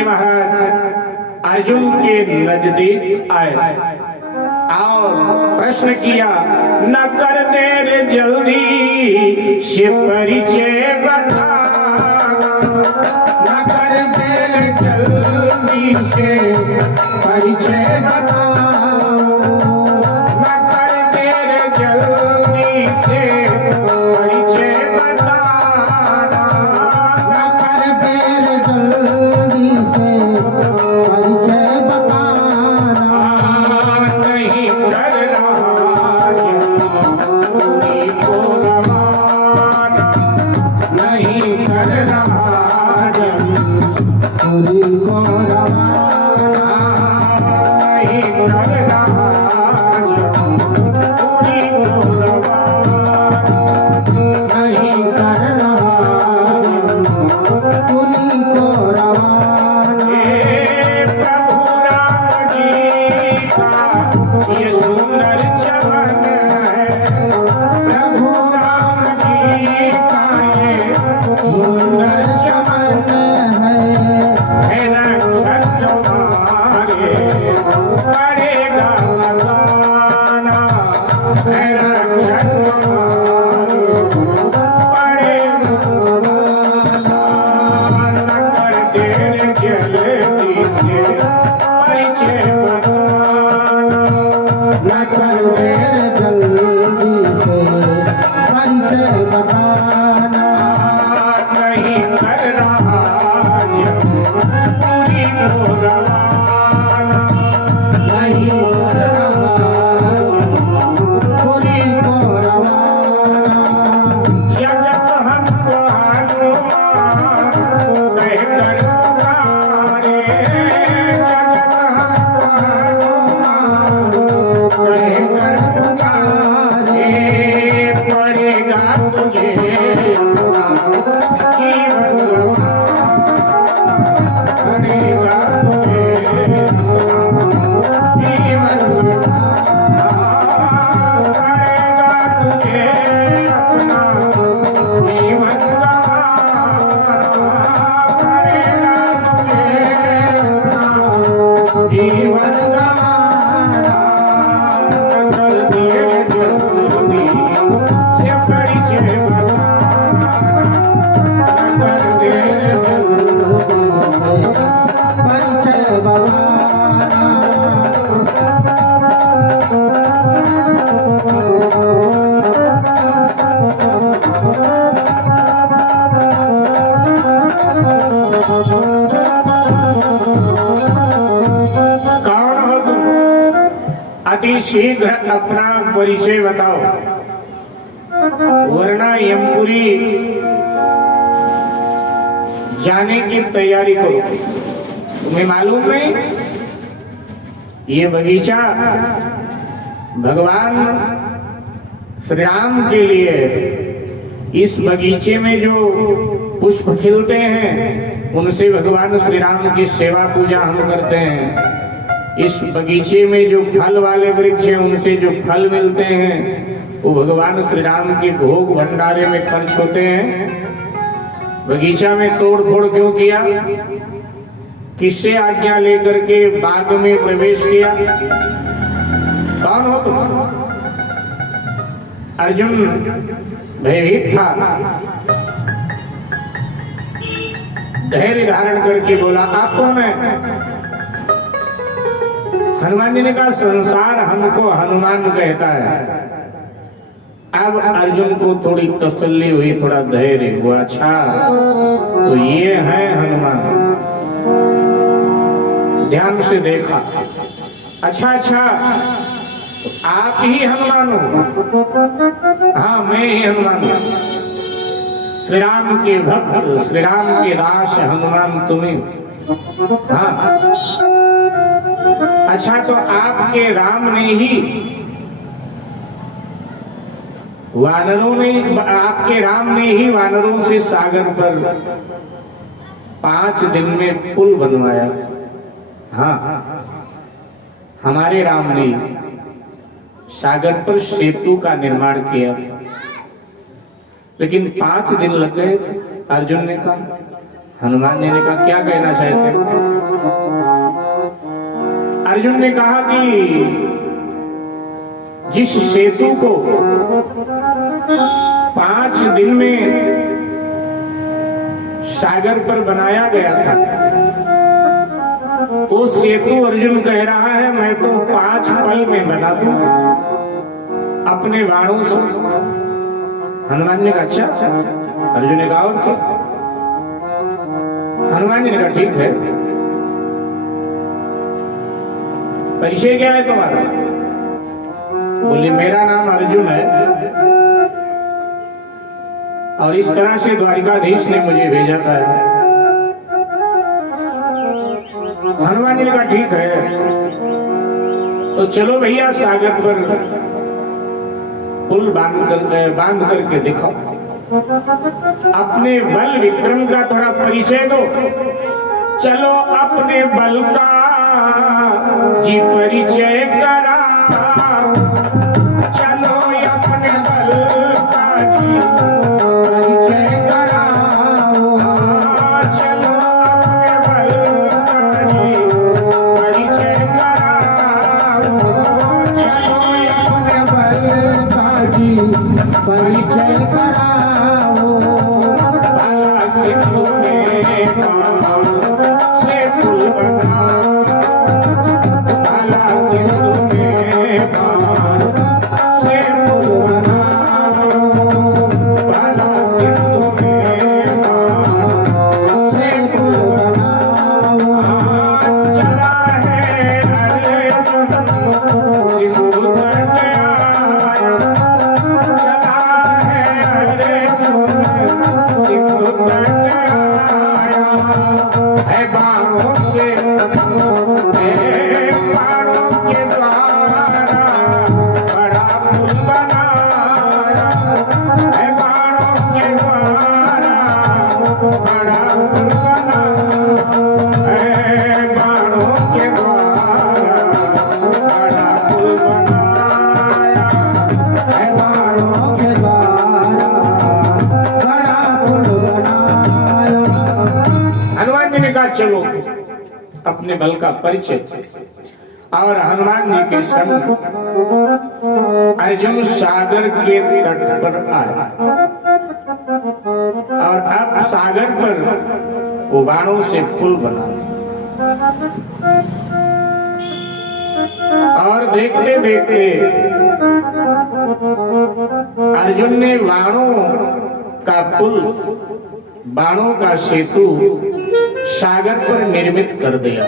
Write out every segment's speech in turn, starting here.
जी महाराज अर्जुन के नजदीक आए और प्रश्न किया, न कर देर जल्दी से परिचय बताना, न कर देर जल्दी से परिचय बताओ, न कर देर जल्दी से परिचय बताना, न कर देर जल्दी से परिचय बताना, नहीं कर रहा पूरी को रवाना, नहीं कर रहा पूरी को रवाना, नहीं कर रहा पूरी को रवाना, नहीं कर रहा पूरी को रवाना। हे प्रभु राम जी का ये सुंदर चमन है, प्रभु राम जी का ये सुंदर चमन है रक्षक तुम्हारे पड़ेगा बताना, है रक्षक तुम्हारे पड़ेगा बताना, न कर देर जल्दी से परिचय बताना, न कर देर जल्दी से परिचय बताना, नहीं कर रहा पूरी को रवाना, नहीं कर रहा पूरी को रवाना। जगत हमको हनुमान कहकर पुकारे, जगत हमको हनुमान कहकर पुकारे, पड़ेगा तुझे जीवन पड़ेगा तुझे जीवन पड़ेगा तुझे अपना जीवन पड़ेगा तुझे जीवन गवाना, न कर देर जल्दी से परिचय बताना, न कर देर परिचय बताना। कौन हो तुम? अति शीघ्र अपना परिचय बताओ, वरना यमपुरी जाने की तैयारी करो। तुम्हें मालूम नहीं ये बगीचा भगवान श्री राम के लिए, इस बगीचे में जो पुष्प खिलते हैं उनसे भगवान श्री राम की सेवा पूजा हम करते हैं। इस बगीचे में जो फल वाले वृक्ष हैं उनसे जो फल मिलते हैं वो भगवान श्री राम के भोग भंडारे में खर्च होते हैं। बगीचा में तोड़ फोड़ क्यों किया? किससे आज्ञा लेकर के बाग में प्रवेश किया? कौन हो तुम? अर्जुन भयभीत था, धैर्य धारण करके बोला, आप कौन है? हनुमान जी ने कहा, संसार हमको हनुमान कहता है। अब अर्जुन को थोड़ी तसल्ली हुई, थोड़ा धैर्य हुआ। अच्छा तो ये है हनुमान। ध्यान से देखा, अच्छा अच्छा तो आप ही हनुमान हो? हाँ मैं ही हनुमान हूँ, श्री राम के भक्त, श्री राम के दास हनुमान तुम्हें। हाँ अच्छा तो आपके राम ने ही वानरों ने, आपके राम ने ही वानरों से सागर पर 5 दिन में पुल बनवाया था। हाँ हमारे राम ने सागर पर सेतु का निर्माण किया था, लेकिन 5 दिन लग गए थे। अर्जुन ने कहा, हनुमान जी ने कहा क्या कहना चाहते हैं? अर्जुन ने कहा कि जिस सेतु को 5 दिन में सागर पर बनाया गया था, वो सेतु अर्जुन कह रहा है मैं तो 5 पल में बना दूं अपने बाणों से। हनुमान ने कहा अच्छा। अर्जुन ने कहा और क्या? हनुमान जी ने कहा ठीक है, परिचय क्या है तुम्हारा? बोले मेरा नाम अर्जुन है और इस तरह से द्वारिकाधीश ने मुझे भेजा था। हनुमान जी ने कहा ठीक है, तो चलो भैया सागर पर पुल बांध करके दिखाओ, अपने बल विक्रम का थोड़ा परिचय दो। चलो अपने बल का जी परिचय करा, चलो अपने बल का जी परिचय कराओ, चलो अपने बल का जी परिचय कराओ, चलो अपने बल का जी परिचय कराओ। भला सिंधु में से पुल बनाओ, भला सिंधु में से पुल बनाओ, भला सिंधु में से पुल बनाओ। चला है अर्जुन सिंधु तट आया, चला है अर्जुन सिंधु तट आया, है बाणों से बाणों के द्वारा बड़ा पुल बनाया, है बाणों के द्वारा बड़ा पुल बनाया, है बाणों के द्वारा बड़ा पुल बनाया, है बाणों के द्वारा बड़ा पुल बनाया। हनुमान जी ने कहा चलो अपने बल का परिचय। और हनुमान जी के संग अर्जुन सागर के तट पर आया और अब सागर पर वो बाणों से पुल बना और देखते देखते अर्जुन ने बाणों का पुल, बाणों का सेतु सागर पर निर्मित कर दिया।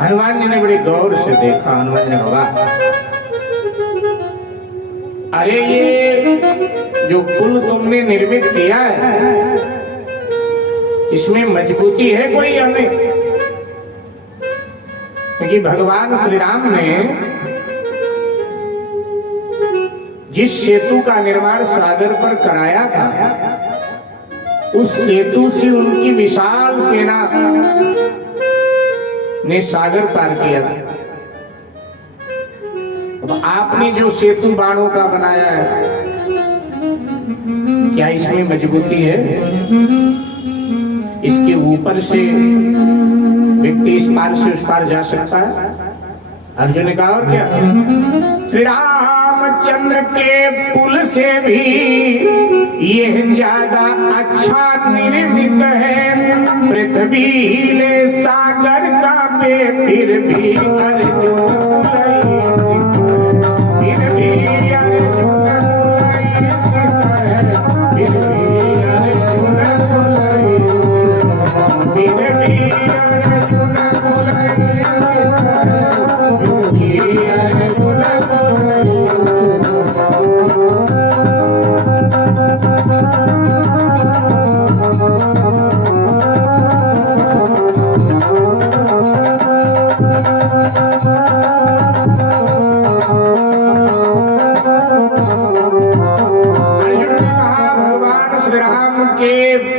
हनुमान जी ने बड़े गौर से देखा। हनुमान जी ने कहा अरे ये जो पुल तुमने निर्मित किया है इसमें मजबूती है कोई या नहीं? क्योंकि भगवान श्री राम ने जिस सेतु का निर्माण सागर पर कराया था उस सेतु से उनकी विशाल सेना ने सागर पार किया था। अब आपने जो सेतु बाणों का बनाया है क्या इसमें मजबूती है? इसके ऊपर से व्यक्ति इस पार से उस पार जा सकता है? अर्जुन ने कहा और क्या? श्री रामचंद्र के पुल से भी यह ज्यादा अच्छा निर्मित है। पृथ्वी ले सागर का पे फिर भी अर्जुन फिर भी अर्जुन फिर भी अर्जुन फिर भी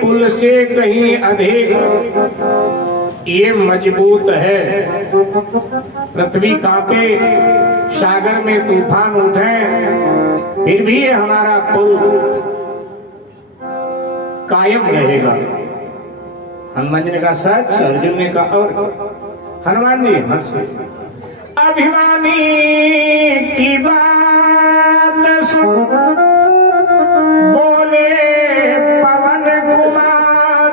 पुल से कहीं अधिक ये मजबूत है। पृथ्वी कांपे, सागर में तूफान उठे, फिर भी ये हमारा पुल कायम रहेगा। हनुमान जी ने कहा सच? अर्जुन ने कहा और हनुमान जी हंसे। अभिमानी की बात सुन बोले पवन कुमार,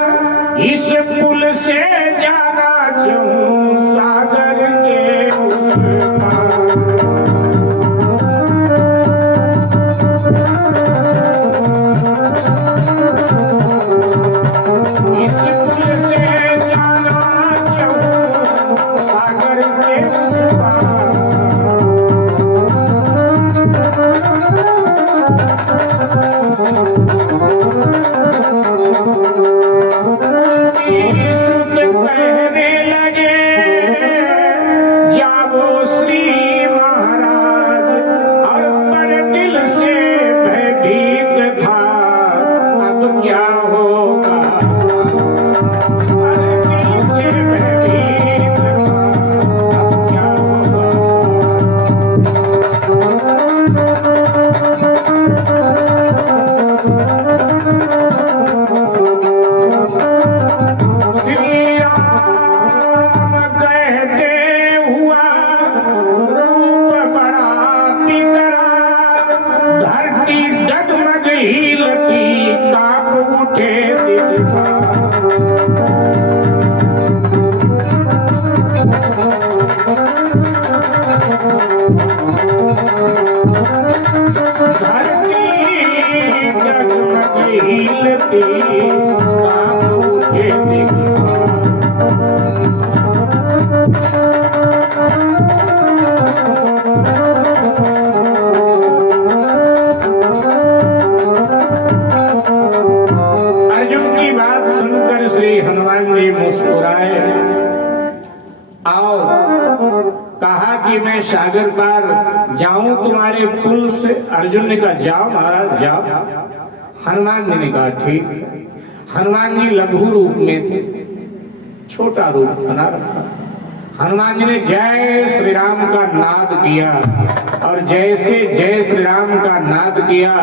इस पुल से जाना चाहूं सागर के उस पार। इस पुल से जाना चाहूं सागर के उस पार। सुत कहने लगे जाओ श्री महाराज, और पर दिल से भयभीत था अब क्या होगा। पर दिल से भयभीत था अब क्या होगा। श्री राम कहते हुआ रूप बड़ा विकराल, धरती डगमग हिलती कांप उठे दिलदार। धरती डगमग हिलती कांप उठे दिलदार। अर्जुन की बात सुनकर श्री हनुमान जी मुस्कुराए। आओ, कहा कि मैं सागर पार जाऊं तुम्हारे पुल से। अर्जुन ने कहा जाओ महाराज जाओ। हनुमान जी ने कहा ठीक है। हनुमान जी लघु रूप में थे, छोटा रूप बना रखा। हनुमान जी ने जय श्री राम का नाद किया, और जैसे जय श्री राम का नाद किया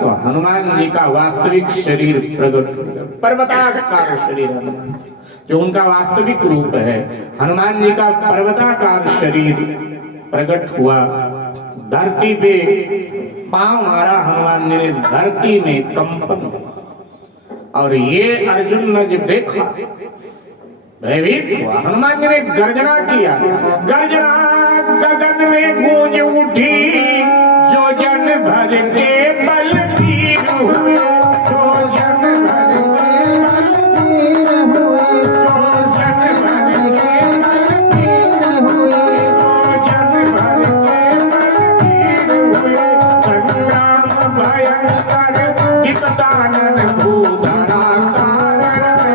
तो हनुमान जी का वास्तविक शरीर प्रकट हो गया। पर्वताकार शरीर हनुमान जी, जो उनका वास्तविक रूप है। हनुमान जी का पर्वताकार शरीर प्रकट हुआ। धरती पे पांव मारा हनुमान जी ने, धरती में कंपन हुआ। और ये अर्जुन ने जब देखा भयभीत हुआ। हनुमान जी ने गर्जना किया। गर्जना गगन में गूंज उठी, जो जन भर के बल तीर हुए। जो जन भर के बल तीर हुए। जो जन भर के बल तीर हुए। जो जन भर के बल तीर हुए। संग्राम भयंकर विकटानन भूधरा कारण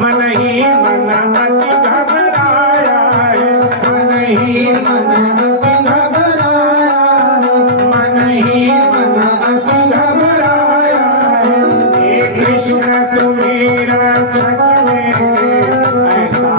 मन ही मन अति घबराया है। मन ही मन अति घबराया है। मन ही मन अति घबराया है। हे कृष्ण तुम्हें रक्षक मेरे, ऐसा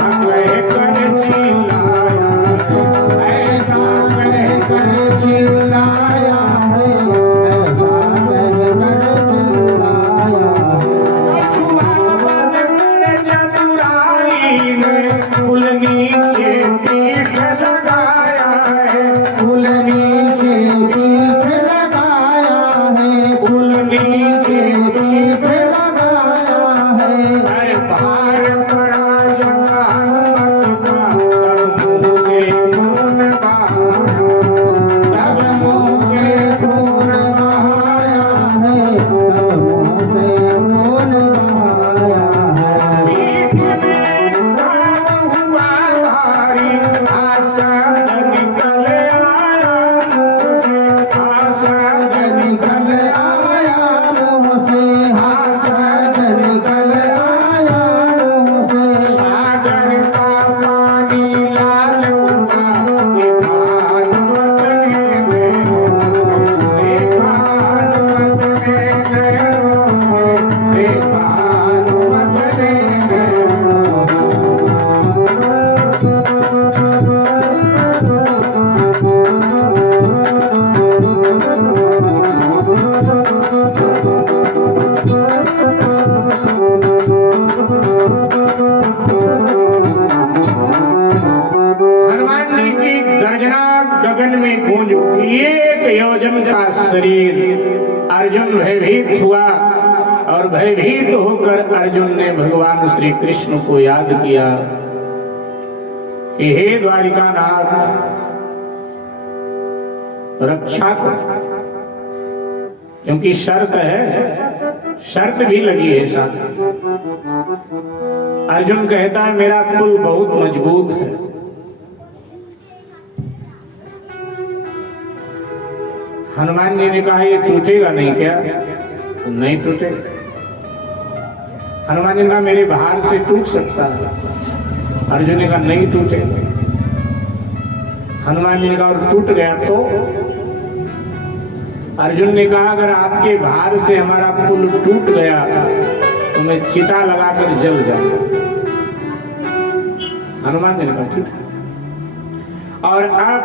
शरीर। अर्जुन भयभीत हुआ और भयभीत होकर अर्जुन ने भगवान श्री कृष्ण को याद किया कि हे द्वारिकानाथ, रक्षा कर। क्योंकि शर्त है, शर्त भी लगी है साथ। अर्जुन कहता है मेरा कुल बहुत मजबूत है, हनुमान जी ने कहा ये टूटेगा नहीं क्या? नहीं टूटेगा। हनुमान जी ने कहा मेरे भार से टूट सकता है। अर्जुन ने कहा नहीं टूटेगा। हनुमान जी ने कहा और टूट गया तो? अर्जुन ने कहा अगर आपके भार से हमारा पुल टूट गया तो मैं चिता लगाकर जल जाऊंगा। हनुमान जी ने कहा ठीक है। और अब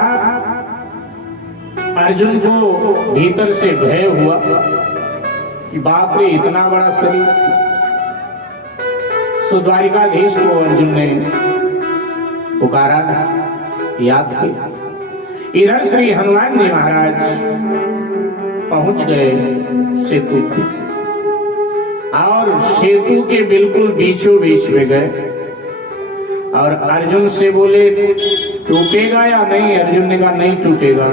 अर्जुन को भीतर से भय हुआ कि बाप रे इतना बड़ा शरीर। सो द्वारिकाधीश को अर्जुन ने पुकारा, याद किया। इधर श्री हनुमान जी महाराज पहुंच गए सेतु और सेतु के बिल्कुल बीचों बीच में गए और अर्जुन से बोले टूटेगा या नहीं? अर्जुन ने कहा नहीं टूटेगा।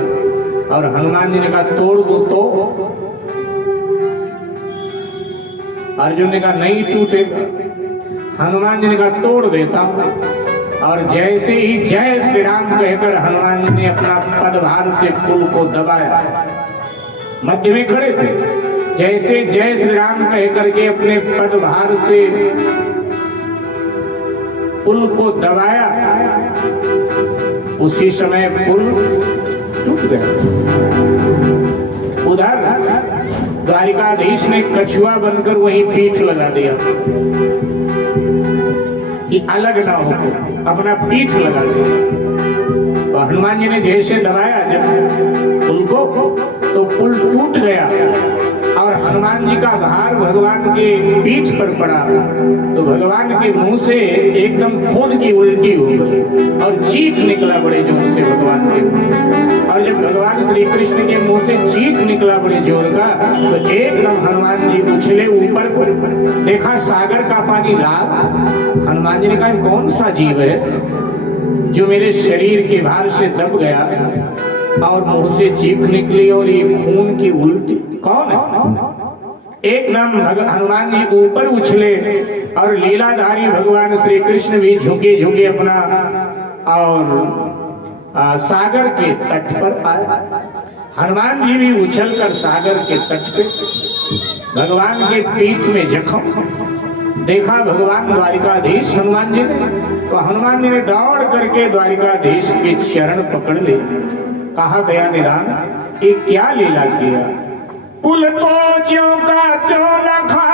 और हनुमान जी ने कहा तोड़ दो तो? अर्जुन ने कहा नहीं टूटेगा। हनुमान जी ने कहा तोड़ देता हूं। और जैसे ही जय श्री राम कहकर हनुमान जी ने अपना पदभार से पुल को दबाया, मध्य में खड़े थे, जैसे जय श्री राम कह करके अपने पदभार से पुल को दबाया, उसी समय पुल टूट गया। उधर द्वारिकाधीश ने कछुआ बनकर वहीं पीठ लगा दिया कि अलग ना हो, अपना पीठ लगा दिया। और हनुमान जी ने जैसे दबाया जब पुल को तो पुल टूट गया और हनुमान जी का भार भगवान के पीठ पर पड़ा तो भगवान के मुंह से एकदम खून की उल्टी हो गई और चीख निकला बड़े जोर से भगवान के मुंह से। और जब भगवान श्री कृष्ण के मुंह से चीख निकला बड़े जोर का तो एकदम हनुमान जी उछले ऊपर को, देखा सागर का पानी लाल। हनुमान जी ने कहा कौन सा जीव है जो मेरे शरीर के भार से दब गया और मुंह से चीख निकली और ये खून की उल्टी? कौन है? एकदम हनुमान जी ऊपर उछले और लीलाधारी भगवान श्री कृष्ण भी झुके झुके अपना और सागर के तट पर आए। हनुमान जी भी उछलकर सागर के तट पे भगवान के पीठ में जख्म देखा भगवान द्वारिकाधीश हनुमान जी ने। तो हनुमान जी ने दौड़ करके द्वारिकाधीश के चरण पकड़ लिए, कहा दया निदान ये क्या लीला किया? पुल तो ज्यों का त्यों लखा